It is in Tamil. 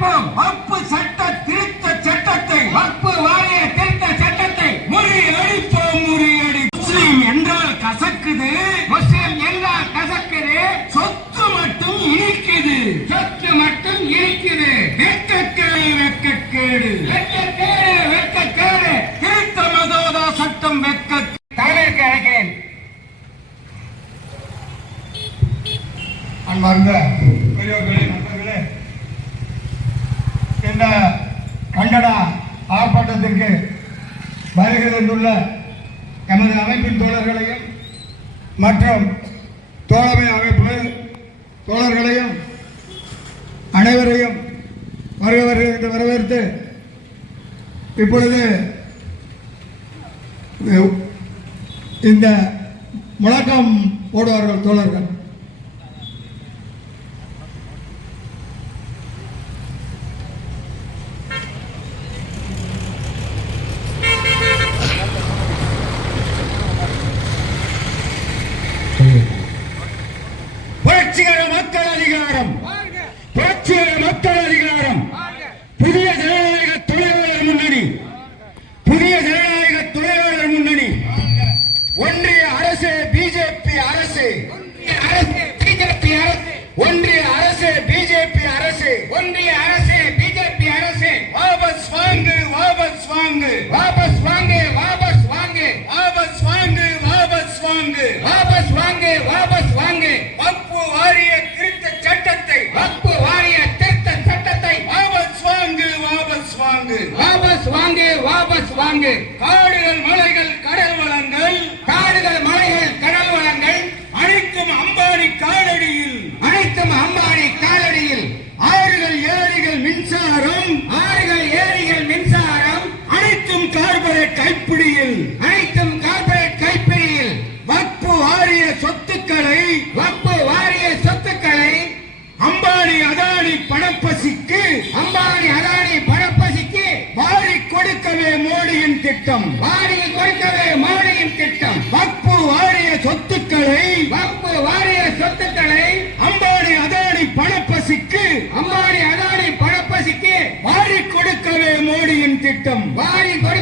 அழிப்போம் வக்பு சட்ட திருத்த சட்டத்தை வக்பு வாரிய திருத்த சட்டத்தை முறியடிப்போம் முறியடி முஸ்லீம் என்றால் கசக்குது. முஸ்லீம் என்றால் கசக்குது. சொத்து மட்டும் இனிக்குது. சொத்து மட்டும் இருக்குது வெட்கக்கேடு வெட்கக்கேடு. வெட்கக்கேடு வெட்கக்கேடு. திருத்த மதோதா சட்டம் வெட்க தலைவருக்கு அழைக்கிறேன். அன்பார்ந்த பெரியவர்களே இந்த கண்டன ஆர்ப்பாட்டத்திற்கு வருகிறதுள்ள எமது அமைப்பின் தோழர்களையும் மற்றும் தோழமை அமைப்பு தோழர்களையும் அனைவரையும் வருக வரவேற்று இப்பொழுது இந்த முழக்கம் போடுவார்கள் தோழர்கள். புரட்சிகர மக்கள் அதிகாரம். புரட்சிகர மக்கள் அதிகாரம். புதிய ஜனநாயக தொழிலாளர் முன்னணி. புதிய ஜனநாயக தொழிலாளர் முன்னணி. ஒன்றிய அரசு பிஜேபி அரசு. அரசு பிஜேபி அரசு. ஒன்றிய வாங்கு. வாபஸ் வாங்கு வாபஸ் வாங்கு. காடுகள் மலைகள் கடல் வளங்கள். காடுகள் மலைகள் கடல் வளங்கள். அனைத்தும் அம்பானி காலடியில். அனைத்தும் அம்பானி காலடியில். ஆறுகள் ஏரிகள் மின்சாரம். ஆறுகள் ஏரிகள் மின்சாரம். அனைத்தும் கார்பரேட் கைப்பிடியில். அனைத்து திட்டம் வாரி கொடுக்கவே மோடியின் திட்டம். வக்பு வாரிய சொத்துக்களை வக்பு வாரிய சொத்துக்களை அம்பானி அதானி பணப்பசிக்கு அம்பானி அதானி பணப்பசிக்கு வாரி கொடுக்கவே மோடியின் திட்டம். வாரி கொடுக்க